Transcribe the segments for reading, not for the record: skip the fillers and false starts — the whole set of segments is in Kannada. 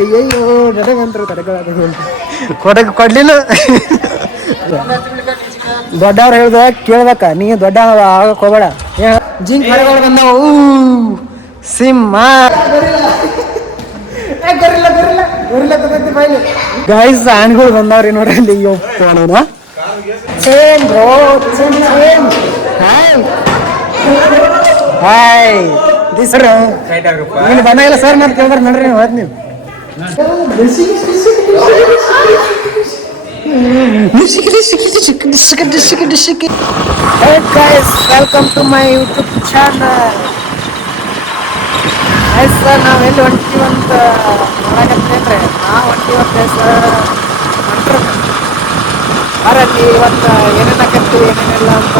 ಅಯ್ಯಯ್ಯೋ ನನಗಂತರು ತಡೆಕೊಳ್ಳೋದು ಕೊಡ್ಲಿಲ್ಲ. ದೊಡ್ಡವ್ರು ಹೇಳ್ದ ಕೇಳ್ಬೇಕ, ನೀ ದೊಡ್ಡ ಆಗಕ್ ಹೋಗ್ಬೇಡ. ಜಿಂಕ್ ಮರಗಳು ಬಂದವು, ಸಿಂಹ ಗೈಸ್ ಆನ್ಗಳು ಬಂದವ್ರಿ ನೋಡ್ರಿ ಅಲ್ಲಿ. Same bro, same same. Hi this ನೀನು ಬನ್ನ ಇಲ್ಲ ಸರ್ ಮತ್ತೆ ಕೇಳ್ಬಾರ ನೋಡ್ರಿ ನೀವು ಹೋದ್ ನೀವು. Hey guys, welcome to my YouTube channel. Guys, ನಾವೆಲ್ಲಿ ಹೊಂಟಿವಂತ ನೋಡಕತ್ತೇನ್ರಿ, ನಾವು ಹೊಂಟಿವಂತೆ ಸರ್ ಅವರಲ್ಲಿ ಇವತ್ತು ಏನೇನು ಆಕತ್ತೀವಿ ಏನೇನಿಲ್ಲ ಅಂತ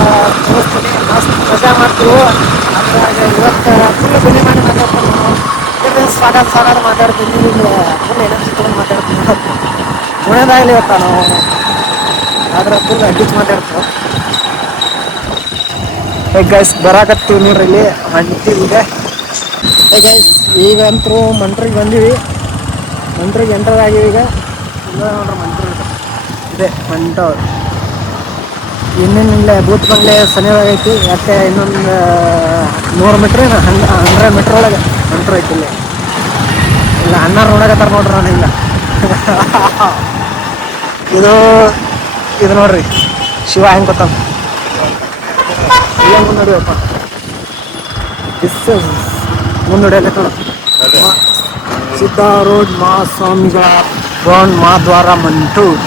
ತೋರಿಸ್ತೀನಿ. ಮಸ್ತ್ ಮಜಾ ಮಾಡ್ತೀವಿ. ಅದ್ರಾಗ ಇವತ್ತು ಫುಲ್ ಬಿನಿ ಮಾಡಿ ಮಾತಾಡ್ತೀನಿ. ಸಾಕಾಗ ಮಾತಾಡ್ತೀನಿ. ಫುಲ್ ಎನರ್ಜಿ ತೊಗೊಂಡು ಮಾತಾಡ್ತೀನಿ. ಉಳಿದಾಗಲಿ ಇವತ್ತ ನಾವು ಆದ್ರೆ ಫುಲ್ ಅಡ್ಡಿച്ച് ಮಾತಾಡ್ತೀವಿ. ಗೈಸ್ ಬರಾಕತ್ತೀವಿ ನೋಡ್ರಿ, ಇಲ್ಲಿ ಹೊಂಟಿವಿ ಈಗ. ಗೈಸ್ ಈಗಂತರೂ ಮಂಟ್ರಿಗೆ ಬಂದೀವಿ, ಮಂಟ್ರಿಗೆ ಎಂಟರ್ ಆಗಿವಿ ಈಗ. ಇಲ್ಲ ನೋಡ್ರಿ ಮಂಟ್ರಿಗೆ ಇದೆ ಮಂಟವ್ರು. ಇನ್ನೇನಿಲ್ಲ ಬೂತ್ ಬಂಗ್ಲೆ ಸನಿವಾಗೈತಿ. ಯಾಕೆ ಇನ್ನೊಂದು 100 ಮೀಟ್ರ್ 100 ಮೀಟ್ರ್ ಒಳಗೆ ಮಂಟ್ರು ಐತಿ ಇಲ್ಲಿ. ಇಲ್ಲ ಅಣ್ಣಾರು ನೋಡಕತ್ತಾರ ನೋಡ್ರಿ. ನಾನು ಇಲ್ಲ ಇದು ನೋಡ್ರಿ ಶಿವ ಹೆಂಗೆ ಗೊತ್ತಾಗ ಮುಂದೆ ನೋಡಿವಪ್ಪ. ಮುಂದೆ ನೋಡಿಯಲ್ಲ ನೋಡ ಸಿದ್ಧಾರೂಢ ಮಹಾಸ್ವಾಮಿಗಳ ಬೋನ್ ಮಹಾದ್ವಾರ ಮಂಟೂರ್.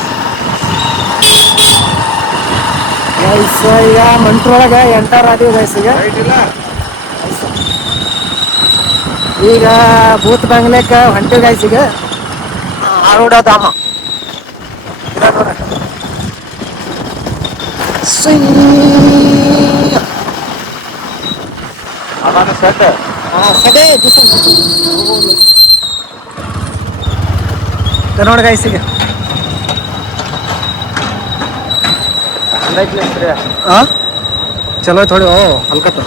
ಈಗ ಮಂಟ್ರೊಳಗೆ ಎಂಟರ್ ಆದೀವಿ ಗೈಸಿಗೆ. ಈಗ ಭೂತ್ ಬಂಗ್ಲೆಕ್ಕೆ ಹೊಂಟಿವಿ ಗೈಸಿಗೆ. ಆರೂಢ ಧಾಮ ನೋಡಿ ಗೈಸಿಗೆ. ಚಲೋ ಥೋಡಿ ಹಲ್ಕತ್ತ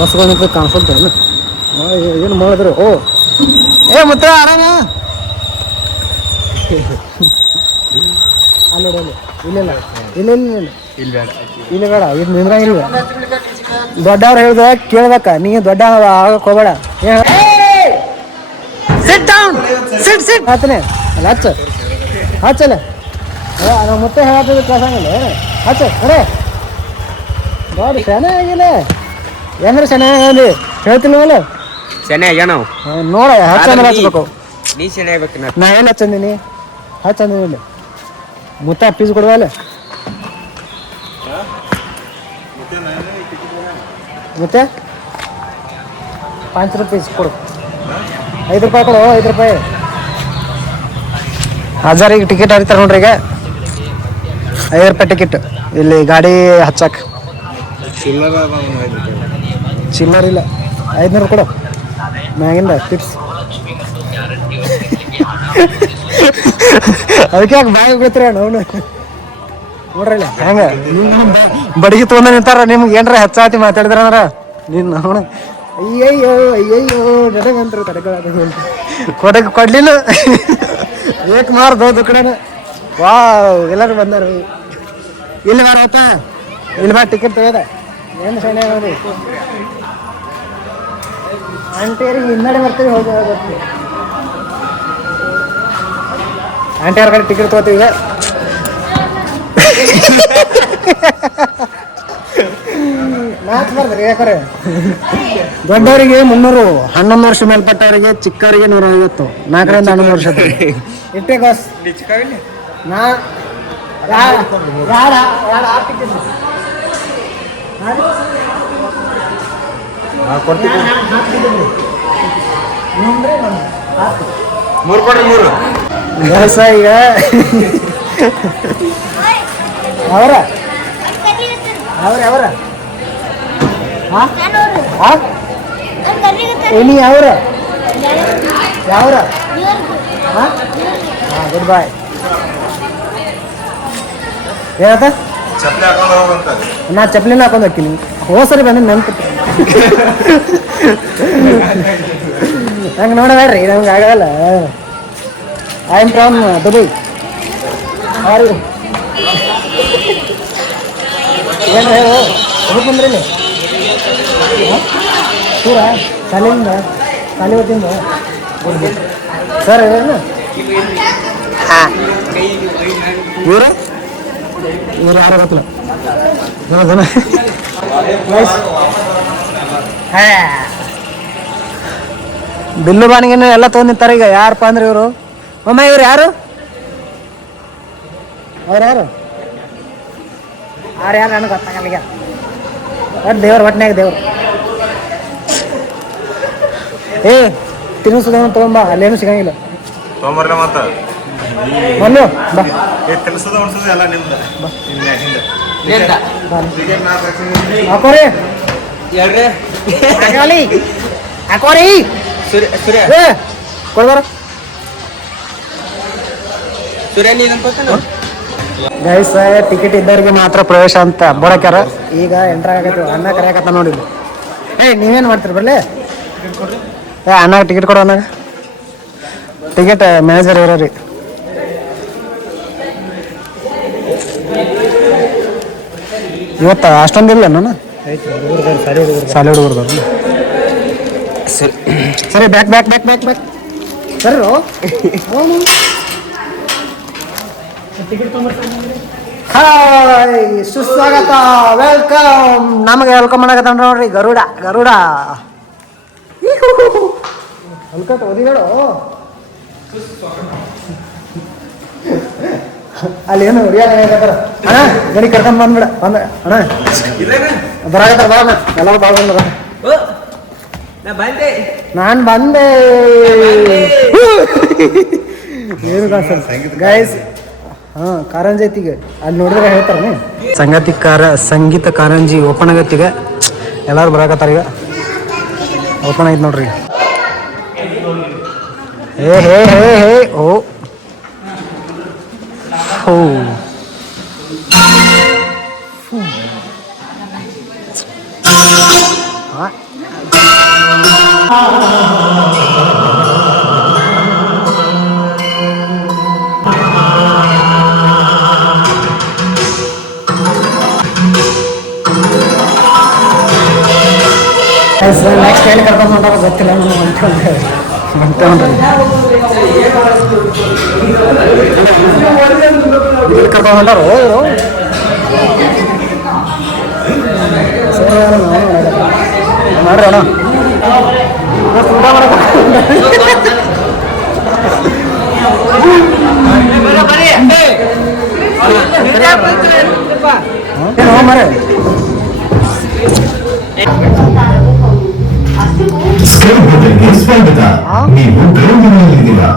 ಬಸ್ಗಳು ಕಾಣಿಸುತ್ತೆ ಏನು ಮಾಡಿದ್ರು. ಏ ಮತ್ತೆ ಆರಾಮ ಅಲ್ಲಿ ಇಲ್ಲ ಇಲ್ಲ ಇಲ್ಲ ಇಲ್ಲ ಇಲ್ಲ ಬೇಡ ಇದು ನಿಂದ್ರ ಇಲ್ಲ. ದೊಡ್ಡವ್ರು ಹೇಳ್ದ ಕೇಳ್ಬೇಕ, ನೀ ದೊಡ್ಡ ಆಗಕ್ ಹೋಗ್ಬೇಡ. ಸಿಟ್ ಡೌನ್, ಸಿಟ್ ಸಿಟ್ ಆತನೆ ಅಲ್ಲ ಹಚ್ಚ ಹಚ್ಚಲ್ಲ. ನಾವು ಮತ್ತೆ ಹೇಳತ್ತಿದ್ದು ಕೇಳ್ಸಂಗಿಲ್ಲ. ಹಚ್ಚ ಅರೇ ನೋಡಿ ಶನೇ ಆಗಿಲ್ಲ ಹೆಂಗ್ರೆ ಶನೇ ಆಗಲಿ ಹೇಳ್ತಿಲ್ವಲ್ಲ. ಶನೇ ಆಗ್ಯ ನಾವು ನೋಡ ಹಚ್ಚಂದ್ರೆ ಹಚ್ಬೇಕು. ನೀ ಶನೇ ಆಗ್ಬೇಕು. ನಾ ಏನು ಹಚ್ಚಂದಿನಿ ಹಚ್ಚಂದಿಲ್ಲ. ಮುತ್ತ ಪೀಸ್ ಕೊಡುವಲ್ಲ ಮತ್ತೆ 5 ರೂಪಾಯಿ ಕೊಡು. 5 ರೂಪಾಯಿ ಕೊಡು. 5 ರೂಪಾಯಿ 1000 ಈಗ ಟಿಕೆಟ್ ಹರಿತಾರೆ ನೋಡ್ರಿ. ಈಗ 5 ರೂಪಾಯಿ ಟಿಕೆಟ್ ಇಲ್ಲಿ ಗಾಡಿ ಹಚ್ಚಕ್ಕೆ. ಚಿಲ್ಲರ್ ಇಲ್ಲ, 500 ಕೊಡು ಮ್ಯಾಗಿಂದ ಟಿಪ್ಸ್. ಅದಕ್ಕೆ ಯಾಕೆ ಬಾಯಿ ಗೊತ್ತಿರ ಅವನು ನೋಡ್ರಲ್ಲ ಹೆಂಗ ಬಡಗಿ ತೊಗೊಂಡ ನಿಂತಾರ. ನಿಮ್ಗೆ ಏನ್ರ ಹೆಚ್ಚಾತಿ ಮಾತಾಡಿದ್ರ ಅಂದ್ರ ನೀನು ಅವನು ಅಯ್ಯಯ್ಯೋ ಅಯ್ಯಯ್ಯೋ ನನಗಂತರು ತಡೆಕೊಳ್ಳೋದು ಕೊಡ್ಲಿಲ್ಲ. ಏಕ್ ಮಾರ್ದು ಕಡೆ ವಾ ಎಲ್ಲರೂ ಬಂದರು. ಇಲ್ಲಿ ಬಾರ ಆಯ್ತಾ, ಇಲ್ಲಿ ಬಾ ಟಿಕೆಟ್ ತೆಗೆದ. ಏನು ಸಣ್ಣ ನೋಡಿ ಆಂಟಿಯರಿಗೆ ಹಿನ್ನಡೆ ಬರ್ತೀವಿ. ಹೋಗಿ ಆಂಟಿಯವ್ರ ಕಡೆ ಟಿಕೆಟ್ ತೊಗೋತೀವಿ. ಮಾತು ಬರ್ದ್ರಿ ಯಾಕರೆ ದೊಡ್ಡವರಿಗೆ 300, 11 ವರ್ಷ ಮೇಲ್ಪಟ್ಟವರಿಗೆ, ಚಿಕ್ಕವರಿಗೆ 150, 4ರಿಂದ 11 ವರ್ಷ ಇಟ್ಟೆ ಕಾಸ್. ನಾ ವ್ಯವಸ ಈಗ ಅವರ ಅವರ ನೀ ಅವರ ಯಾವ್ರ ಗುಡ್ ಬಾಯ್. ಏನತ್ತ ನಾ ಚಪ್ಪಲಿನ ಹಾಕೊಂಡು ಹೋಗ್ತೀನಿ. ಹೋಸರಿ ಬಂದ ನೆನ್ಪು ಹಂಗೆ ನೋಡಬೇಡ್ರಿ, ನಮ್ಗೆ ಆಗಲ್ಲ. I am from Dubai. ಯಾರು ಏನು ಹೇಳು ಎದಕ್ಕೆ ಬಂದ್ರಿ ಇಲ್ಲಿ ಟೂರಾ ಶಾಲೆಯಿಂದ ಶಾಲೆ ಹೊತ್ತಿಂದ ಸರ್ ಏನು ಹಾಂ ಇವರು ಯಾರು ಗೊತ್ತಿಲ್ಲ ಜನ ಬಿಲ್ಲು ಬಾಣಿಗೆನು ಎಲ್ಲ ತೊಗೊಂಡಿರ್ತಾರೆ ಈಗ. ಯಾರಪ್ಪ ಅಂದ್ರೆ ಇವರು ಒಮ್ಮ ಇವ್ರು ಯಾರು ಅವ್ರು ಯಾರು ಯಾರು ನನಗೆ ಗೊತ್ತಾಗಲ್ಲ ಈಗ. ಒಟ್ಟು ದೇವ್ರು ಒಟ್ಟಿನಾಗ ದೇವ್ರು. ಏ ತಿನ್ನಿಸೋದ ತೊಗೊಂಬ ಅಲ್ಲೇನು ಸಿಗಂಗಿಲ್ಲ. ತೊಗೊಂಬರ್ಲ ಮತ್ತ ಬನ್ನು ಬಾ ತಿನ್ಸೋದು ಉಣ್ಸೋದು ಎಲ್ಲ ನಿಮ್ದು. ಹಾಕೋರಿ ಹಾಕೋರಿ ಏ ಕೊಡ್ಬಾರ ಗೈಸ್ ಟಿಕೆಟ್ ಇದ್ದವ್ರಿಗೆ ಮಾತ್ರ ಪ್ರವೇಶ ಅಂತ ಬೋಡಕ್ಯಾರ. ಈಗ ಎಂಟ್ರ್ ಆಗತ್ತೆ ಅಣ್ಣ ಕರೆಯಕತ್ತ ನೋಡಿದ್ದು. ಏ ನೀವೇನು ಮಾಡ್ತೀರಿ ಬರ್ಲಿ ಏ ಅಣ್ಣ ಟಿಕೆಟ್ ಕೊಡೋ ಅಣ್ಣಾಗ ಟಿಕೆಟ್ ಮ್ಯಾನೇಜರ್ ಇರೋ ರೀ. ಇವತ್ತು ಅಷ್ಟೊಂದಿಲ್ಲ ನಾನು ಸಾಲಿ ಹುಡುಗರ್ದವ್ರು. ಸರಿ back back back back back ಸರಿ ಹಾಯ್ ಸುಸ್ವಾಗತ ವೆಲ್ಕಮ್. ನಮಗೆ ವೆಲ್ಕಮ್ ಮಾಡಕತ್ತ ನೋಡ್ರಿ ಗರುಡ ಗರುಡ ಅಲ್ಕತ್ತ ಓದಿಗಳು ಅಲ್ಲಿ ಏನು ಹೊಡಿಯಾರ ಅಣ್ಣ ಗಡಿ ಕರ್ಕೊಂಡ್ ಬಂದ್ಬಿಡ ಬಂದ ಅಣ್ಣ ಬರಾಕತ್ತಾರ ಬರೋಣ ಎಲ್ಲರೂ ಬಾಳ ಬಂದ ನಾನು ಬಂದೆ ಏನು ಗೈಸ್. ಹಾಂ ಕಾರಂಜಿ ಐತಿಗೆ ಅಲ್ಲಿ ನೋಡಿದ್ರೆ ಹೇಳ್ತಾರೆ ಸಂಗೀತ ಕಾರಂಜಿ ಓಪನ್ ಆಗತ್ತಿಗೆ ಎಲ್ಲರೂ ಬರಾಕತ್ತಾರ. ಈಗ ಓಪನ್ ಐತಿ ನೋಡ್ರಿ. ಹೇ ಹೇ ಹೇ ಹೇ ಓ ಹೋ ನೆಕ್ಸ್ಟ್ ಎಲ್ಲಿ ಕರ್ಕೊಂಡು ಹೊಂಟಾರ ಗೊತ್ತಿಲ್ಲ ನನಗೆ ಮಂತೆ ಕರ್ಕೊಂಡು ಹೊಂಟಾರ ಇವರು ಮಾಡ್ರಿ ಅಣ್ಣ ಊಟ ಮಾಡೋ ಮರೆ ಹೋಟೆಲ್ಗೆ ಸ್ವಾಗತ. ನೀವು ಬೆಂಗಳೂರಿನಲ್ಲಿದ್ದೀರಾ?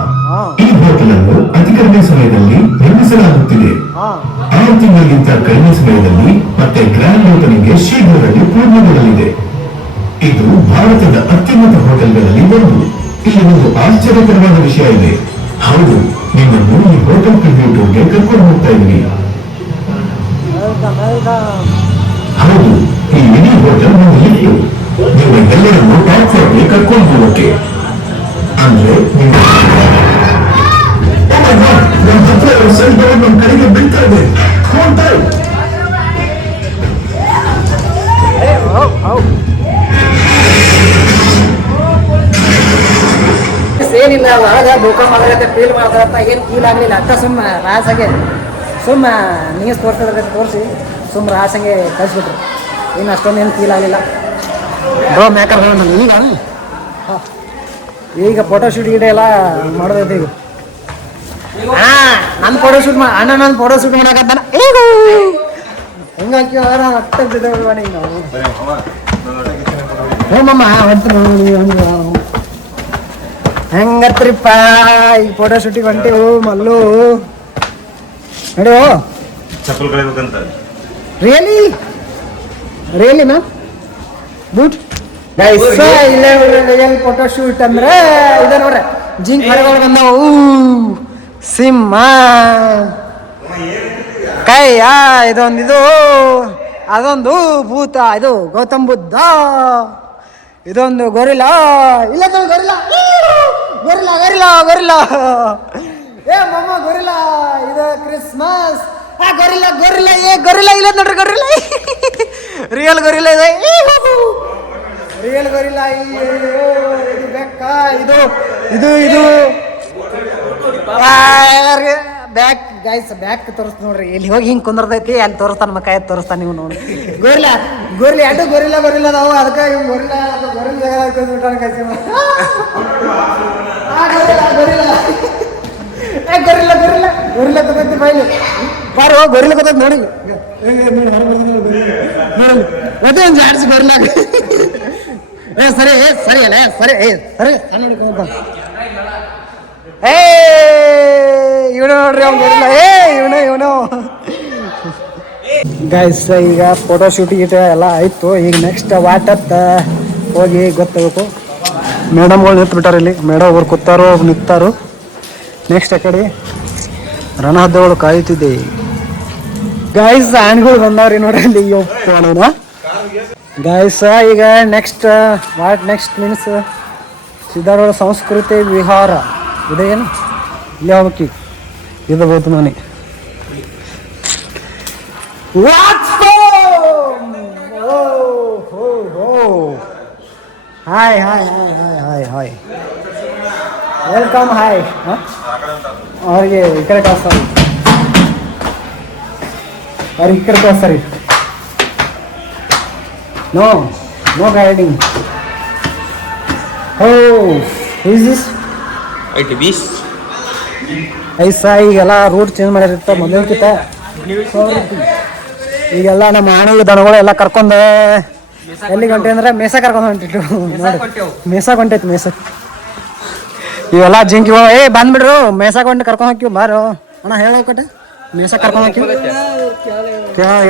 ಈ ಹೋಟೆಲ್ ಅನ್ನು ಅತಿ ಕಡಿಮೆ ಸಮಯದಲ್ಲಿ ನಿರ್ಮಿಸಲಾಗುತ್ತಿದೆ. 6 ತಿಂಗಳಿಗಿಂತ ಕಡಿಮೆ ಸಮಯದಲ್ಲಿ ಮತ್ತೆ ಗ್ರ್ಯಾಂಡ್ ಓಪನಿಂಗ್ಗೆ ಶೀಘ್ರದಲ್ಲಿ ಪೂರ್ಣಗೊಳ್ಳಲಿದೆ. ಇದು ಭಾರತದ ಅತ್ಯುನ್ನತ ಹೋಟೆಲ್ಗಳಲ್ಲಿ ಒಂದು. ಇಲ್ಲಿ ಒಂದು ಆಶ್ಚರ್ಯಕರವಾದ ವಿಷಯ ಇದೆ. ಹೌದು, ನಿಮ್ಮನ್ನು ಈ ಹೋಟೆಲ್ ಪ್ರಿವ್ಯೂ ಟೂರ್ಗೆ ಕರ್ಕೊಂಡು ಹೋಗ್ತಾ ಇದ್ದೀವಿ. ಹೌದು, ಈ ಇಡೀ ಹೋಟೆಲ್ ಒಂದು ಲಿಫ್ಟ್ ನೀವು ಎಲ್ಲರನ್ನು ಟಾಪ್ ಫ್ಲೋರ್ಗೆ ಕರ್ಕೊಂಡು ಹೋಗೋಕೆ. ಅಂದ್ರೆ ನಮ್ಮ ಕಡೆಗೆ ಬೀಳ್ತಾ ಇದೆ. ಏನಿಲ್ಲ ಒಳಗ ಭೂಕಂಪ ಆಗತ್ತೆ ಫೀಲ್ ಮಾಡ್ತಾರತ್ತ. ಏನು ಫೀಲ್ ಆಗಲಿಲ್ಲ ಅಂತ ಸುಮ್ಮ ರಾಸಾಗೆ ಸುಮ್ಮ ನೀಸ್ ತೋರಿಸಿ ಸುಮ್ಮ ರಾಸಂಗೆ ಕಳಿಸ್ಬಿಟ್ರು. ಏನು ಅಷ್ಟೊಂದೇನು ಫೀಲ್ ಆಗಲಿಲ್ಲ. ಬ್ರೋ ಮ್ಯಾಕರ್ ನನಗೆ ಈಗ ಫೋಟೋಶೂಟ್ ಗಿಡ ಎಲ್ಲ ಮಾಡೋದೈತೆ. ಈಗ ನನ್ನ ಫೋಟೋಶೂಟ್ ಅಣ್ಣ ನನ್ನ ಫೋಟೋಶೂಟ್ ಮಾಡಕತ್ತಾನ. ಈಗ ಹೆಂಗಾಕಿ ಅಟ್ಟ ಬಿದ್ದೋಗಿ ನಾವು ಹೋಮಮ್ಮ ಹೆಂಗತ್ರಿಪ್ಪ ಈಗ ಫೋಟೋಶೂಟಿಗೆ ಹೊಂಟೇವು ಮಲ್ಲು ನಡೋ ಚಪ್ಪಲ್ ಕಳಿಬೇಕಂತ. ರಿಯಲಿ ರಿಯಲಿನಾ ಬೂಟ್ ಇಲ್ಲೇ ರಿಯಲ್ ಫೋಟೋಶೂಟ್ ಅಂದ್ರೆ ಇದೆ ನೋಡ್ರಿ. ಜಿಂಕ್ ಹೊರಗಳು ಬಂದವು. ಸಿಂಹ ಕೈಯ ಇದೊಂದಿದು ಅದೊಂದು ಭೂತ. ಇದು ಗೌತಮ್ ಬುದ್ಧ. ಇದೊಂದು ಗೊರಿಲ್ಲ. ಇಲ್ಲ ಗೊರಿಲ್ಲ ಗೊರಿಲ್ಲ ಗೊರಿಲ್ಲ ಗೊರಿಲ್ಲ. ಏ ಮಮ್ಮ ಗೊರಿಲ್ಲ ಇದು ಕ್ರಿಸ್ಮಸ್ ಗೊರಿಲ್ಲ ಗೊರಿಲ್ಲ ಗೊರಿಲ್ಲ ಇಲ್ಲ ನೋಡ್ರಿ ಗೊರಿಲ್ಲ ರಿಯಲ್ ಗೊರಿಲ್ಲ ಇದೆ ರಿಯಲ್ ಗೊರಿಲ್ಲ ಇದು ಬೇಕಾ ಇದು ಇದು ಇದು ಬ್ಯಾಕ್ ಗೈಸ್ ಬ್ಯಾಕ್ ತೋರಿಸ್ ನೋಡ್ರಿ ಇಲ್ಲಿ ಹೋಗಿ ಹಿಂಗೆ ಕುಂದ್ರದೈತಿ ಅಲ್ಲಿ ತೋರಿಸ್ತಾನ ಮಕ್ಕ ತೋರಿಸ್ತಾನ ನೀವು ನೋಡಿ ಗೊರಿಲ್ಲ ಗೊರಿಲ್ಲ ಎರಡು ಗೊರಿಲ್ಲ ಗೊರಿಲ್ಲ ನಾವು ಅದಕ್ಕೆ ಇವ್ gorilla gorilla gorilla gorilla gorilla ಗೊತ್ತೈತಿ ಬಾಯ್ಲಿ ಬಾರೋ ಗೊರಿಲ್ಲ ಗೊತ್ತೈತಿ ನೋಡಿ ಅದೇ ಒಂದು ಜಾಡ್ಸಿ ಗೊರಿಲ್ಲ ಸರಿ ಸರಿ ಅಲ್ಲ ಸರಿ ಸರಿ ಏ ಇವನು ನೋಡ್ರಿ ಅವ್ನು ಗೊರಿಲ್ಲ ಇವನು ಗೈಸ್ ಈಗ ಫೋಟೋ ಶೂಟ್ ಗೀಟ ಎಲ್ಲ ಆಯ್ತು ಈಗ ನೆಕ್ಸ್ಟ್ ವಾಟತ್ ಹೋಗಿ ಗೊತ್ತಾಗಬೇಕು ಮೇಡಮ್ಗಳು ನಿಂತು ಬಿಟ್ಟಾರ ಇಲ್ಲಿ ಮೇಡಮ್ ಒಬ್ರು ಕೂತಾರೋ ಒಬ್ರು ನಿಂತಾರು ನೆಕ್ಸ್ಟ್ ಆ ಕಡೆ ರಣಹದ್ದಗಳು ಕಾಯುತ್ತಿದೆ ಗಾಯ್ಸ್ ಆಣ್ಗಳು ಬಂದವ್ರಿ ನೋಡ್ರಿ ಇಲ್ಲಿ ಒಪ್ಪೋಣ ಗಾಯ್ಸ್ ಈಗ next what next means Siddharudha ಸಂಸ್ಕೃತಿ ವಿಹಾರ ಇದೇನು ಇಲ್ಲಿ ಹೋಗ್ಬೇಕು ಇದು ಬೋದು ಮನೆ hi hi hi hi hi hi welcome hi ಅವ್ರಿಗೆ ಈ ಕಡೆ ಕಳಿಸ್ತಾರೆ ಅವ್ರಿಗೆ ಈ ಕಡೆ ಕಳಿಸ್ತಾರೆ ನೋ ನೋ ಗೈಡಿಂಗ್ ಹೋ ಈಸ್ ದಿಸ್ ಐಸ ಈಗೆಲ್ಲ ರೂಟ್ ಚೇಂಜ್ ಮಾಡಿರುತ್ತೆ ಮೊದಲಕ್ಕಿಂತ ಈಗೆಲ್ಲ ನಮ್ಮ ಆನೆಗಳು ದನಗಳು ಎಲ್ಲ ಕರ್ಕೊಂಡು ಎಲ್ಲಿ ಗಂಟೆ ಅಂದ್ರೆ ಮೇಸ ಕರ್ಕೊಂಡು ಹೊಂಟಿಟ್ಟು ನೋಡಿ ಮೇಸಾಕ್ ಹೊಂಟೈತಿ ಮೇಸಕ್ ಇವೆಲ್ಲ ಜಿಂಕಿಗಳು ಬಂದ್ಬಿಡ್ರು ಮೇಸಾಕ್ ಹೊಂಟು ಕರ್ಕೊಂಡು ಹೋಗ್ತೀವಿ ಬಾರು ಅಣ್ಣ ಹೇಳೋಕಟ್ಟೆ ಮೇಸ ಕರ್ಕೊಂಡು ಹೋಗ್ತೀವಿ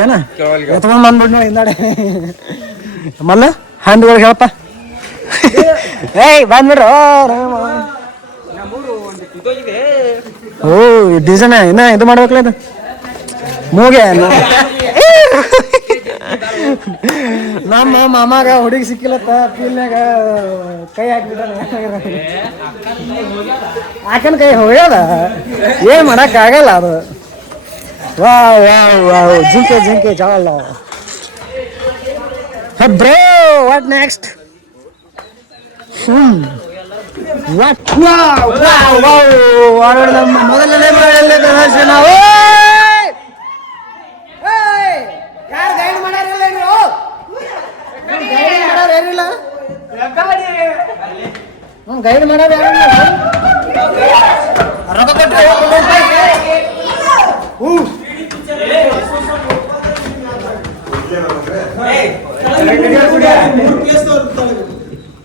ಏನ ಎತ್ಕೊಂಡ್ ಬಂದ್ಬಿಡ್ ನಾವು ಹಿಂದಾಡೆ ಮಲ್ಲ ಹಂಡ್ಗಳಿಗೆ ಹೇಳಪ್ಪ ಬಂದ್ಬಿಡ್ರು ಓ ಡಿಸೈನ್ ಇನ್ನ ಇದು ಮಾಡ್ಬೇಕಲ್ಲ ಇದು ಮೂಗೆ ನಮ್ಮ ಮಾಮಾಗ ಹುಡುಗಿ ಸಿಕ್ಕಿಲ್ಲತ್ತ ಫೀಲ್ನಾಗ ಕೈ ಹಾಕ್ಬಿಟ್ಟಾನ ಆಕನ ಕೈ ಹೋಗ್ಯದ ಏನ್ ಮಾಡಕ್ ಆಗಲ್ಲ ಅದು ವಾವ್ ವಾವ್ ವಾವ್ ಜಿಂಕೆ ಜಿಂಕೆ ಚಾವಲ್ಲ bro what next what wow wow wow ನಮ್ಮ ಮೊದಲನೇ ಮನೆಯಲ್ಲೇ ಪ್ರದರ್ಶನ ಯಾರು ಗೈಡ್ ಮಾಡಾರಿಲ್ಲ ನೀವು ಗೈಡ್ ಮಾಡೋರು ಏನಿಲ್ಲ ಗೈಡ್ ಮಾಡೋರು ಯಾರಿಲ್ಲ ರೊಕ್ಕ ಕೊಟ್ಟರೆ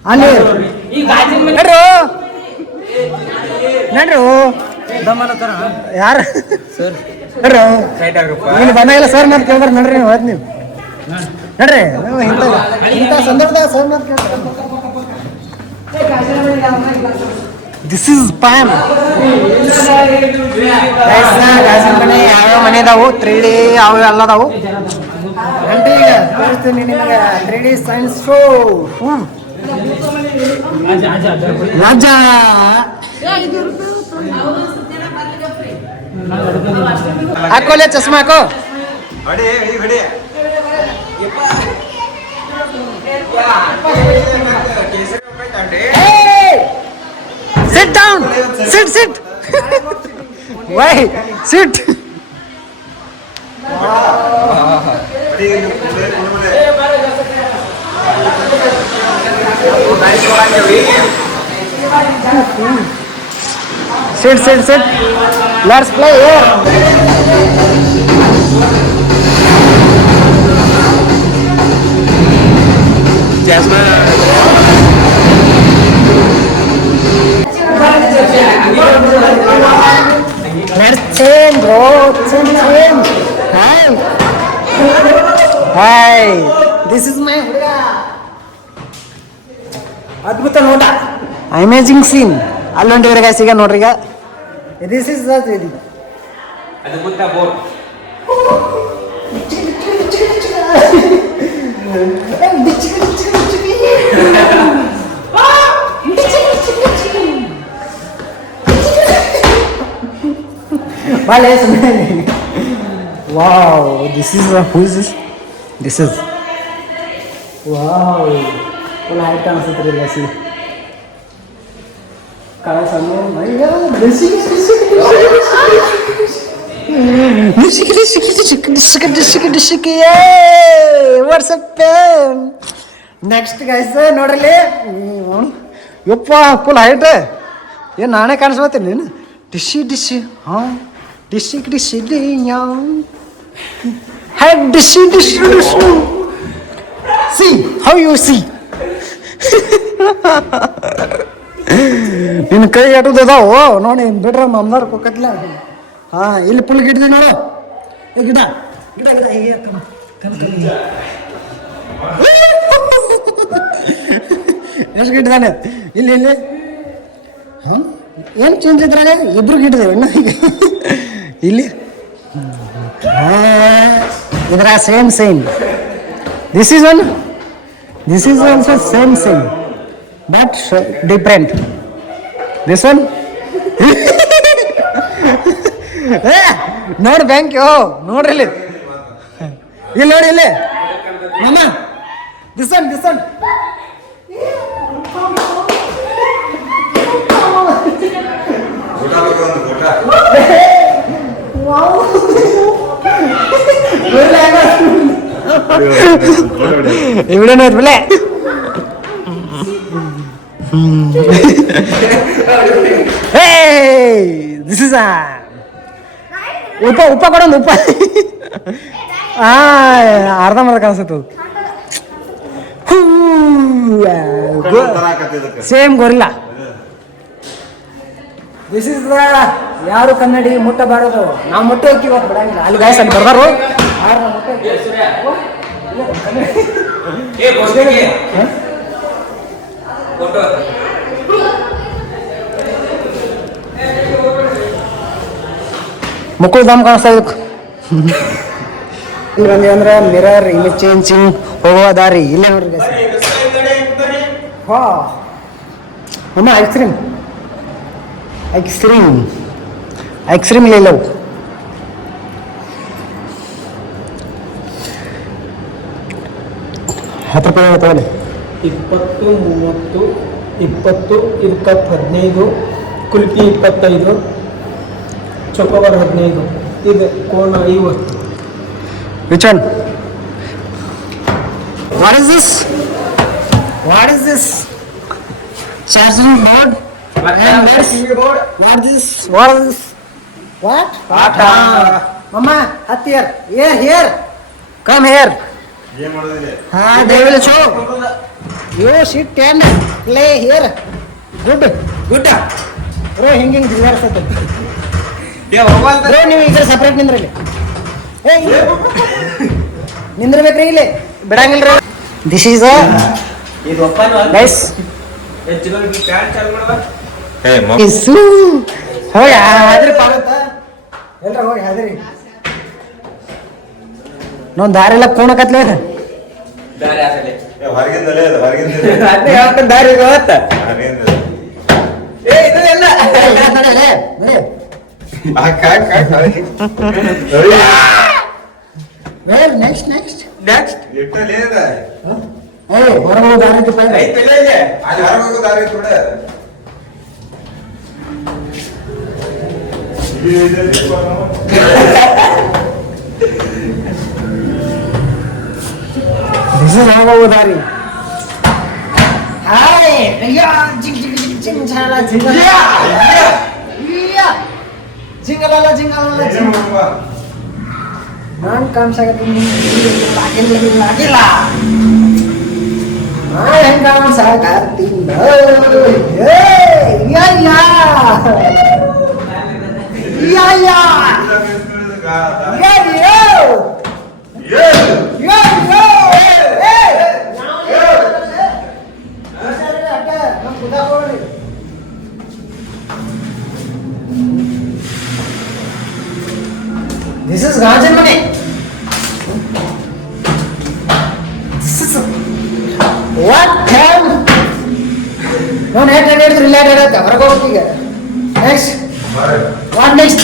ಅಲ್ಲಿ ನಡ್ರು ನಡ್ರು ಯಾರು ನಡ್ರು ಇಲ್ಲಿ ಬಂದಾಗಿಲ್ಲ ಸರ್ ಮಾತು ಕೇಳ್ದಾರ ನಡ್ರಿ ನೀವು ಹೋದ್ ನೀವು ನಡ್ರಿ ನೀವು ಇಂಥ ಸಂದರ್ಭದಾಗ ಸರ್ ಮಾತು ಕೇಳ್ತಾರೆ ದಿಸ್ ಇಸ್ ಪ್ಯಾನ್ ಗಾಜಿನ ಮನೆ ಯಾವ್ಯಾವ ಮನೆ ಅದಾವು 3D ಯಾವ ಎಲ್ಲ ಅದಾವು ಅಂದ್ರೆ ಈಗ ತೋರಿಸ್ತೀನಿ ನಿಮಗೆ 3D ಸೈನ್ಸ್ ಶೋ ರಾಜ ಹಾಕೋಲೆ ಚಸ್ಮಾ ಹಾಕೋ sit down sit sit Y sit Sit, sit, sit. Let's play here. Jasmine. Let's change, bro. Change. Hi. Hi. This is my huda. ಅದ್ಭುತ ನೋಟ ಅಮೇಜಿಂಗ್ ಸೀನ್ ಅಲ್ಲೊಂಟಿದ್ರೆ ಗಾಯ್ಸ್ ಈಗ ನೋಡ್ರಿ ಈಗ ದಿಸ್ ಇಸ್ ಇದು ಅದ್ಭುತ ಬೋಟ್ ಬಾಳೆ ಸುಮ್ಮನೆ. Wow, this is who is this? This is wow, full height ಅನ್ಸುತ್ತೆ ರೀ ಗಾಸಿ. ನೆಕ್ಸ್ಟ್ ಗೈಸ್ ನೋಡ್ರಿ, ಯಪ್ಪ ಫುಲ್ ಹೈಟ್. ಏನು ನಾನೇ ಕಾಣಿಸ್ಬತ್ತೀನಿ ನೀನು? ಡಿಶಿ ಡಿಶಿ, ಹಾಂ ಡಿಶಿ ಡಿಶಿ ಹೆಡ್ ಡಿಶಿ ಡಿಶಿ ಡಿಶಿ. See how you see. ನಿನ್ನ ಕೈ ಎಟುದು ಅದಾವು ನೋಡಿ, ಬಿಡ್ರ ಮಮ್ದಾರ ಕೊಕ್ಕತ್ಲ. ಹಾಂ, ಇಲ್ಲಿ ಫುಲ್ ಗಿಡದ ನೋಡು, ಗಿಡ ಗಿಡ ಗಿಡ ಹೀಗೆ ಎಷ್ಟು ಗಿಡದಾನೆ ಇಲ್ಲಿ ಇಲ್ಲಿ. ಹಾಂ, ಏನು ಚೇಂಜ್ ಇದ್ರಾಗ? ಇಬ್ರು ಗಿಡದೇವೆ ಇನ್ನು ಇಲ್ಲಿ. ಇದ್ರ same same. This is one, this is also same same but different. This one ನೋಡಿ ಬ್ಯಾಂಕ್. ನೋಡ್ರಿ ಇಲ್ಲಿ, ಇಲ್ಲಿ ನೋಡಿ ಇಲ್ಲಿ ಮಾಮ. This one, this one. ഇവിടെ ബിലെ ದಿಸ್ ಇಸ್ ಉಪ್ಪ ಉಪ್ಪ ಕೊಡೊಂದು ಉಪ್ಪ. ಅರ್ಧಂಬರ್ಧ ಕಾಣಿಸುತ್ತೆ. Same gorilla. ದಿಸ್ ಇಸ್ ಯಾರು ಕನ್ನಡಿ ಮುಟ್ಟಬಾರದು. ನಾವು ಮುಟ್ಟೆ ಹೋಗಿ ಇವತ್ತು ಬಿಡಂಗಿಲ್ಲ. ಅಲ್ಲಿ ಗಾಯಸ್ ಅಲ್ಲಿ ಬರ್ಬಾರು. ಮುಕ್ಕಳು ದಮ್ ಕಾಣಿಸ್ತಾ ಇದಕ್ಕೆ. ಇಲ್ಲಿ ಬಂದಿ ಅಂದ್ರೆ ಮಿರರ್ ಇಮೇಜ್ ಚೇಂಜಿಂಗ್ ಹೋಗುವ ದಾರಿ ಇಲ್ಲೇ ನೋಡ್ರಿ ಗಾಯ್ಸ್. ಹಾ ಅಮ್ಮ, ice cream ice cream ice cream ಇಲ್ಲ. 10 ರೂಪಾಯಿ ತಗೊಳ್ಳಿ. 20, 30, 20, ಇದಕ್ಕೆ 15, ಕುಲ್ಫಿ 25, ಚೊಕೋಬಾರ್ 15, ಇದು ಕೋನ 50. Which one? What is this? What is this? Charging board? What is this? What is this? What? Mama, at here. Here. Come here. They will show. You sit and play here. Good. Bro, hinging ಜಿಲ್ಲಾರ ಸತ್ತ. Bro, ನೀವು ಈಗ ಸಪರೇಟ್ ನಿಂದ್ರಲ್ಲಿ. ನಿಂದ್ರಬೇಕ್ರಿ ಇಲ್ಲಿ, ಬಿಡಂಗಿಲ್ರಿ. This is guys. ಹೋಗಿ ಹಾದ್ರಿ ಪಾಗತ್ತ ಎಲ್ರ ಹೋಗಿ ಹಾದ್ರಿ. ನಾವು ದಾರಿ ಎಲ್ಲ ಕೋಣಕತ್ಲೇ ದಾರಿ ನೆಕ್ಸ್ಟ್ ಹೊರಗೋ ದಾರಿ This is how over there. Hi, yeah, jingala. Nan kam sagat ini lagi lah. Nan kam sagat ini. This is Rajan Mane. This is what time? No, net related. Next. What next?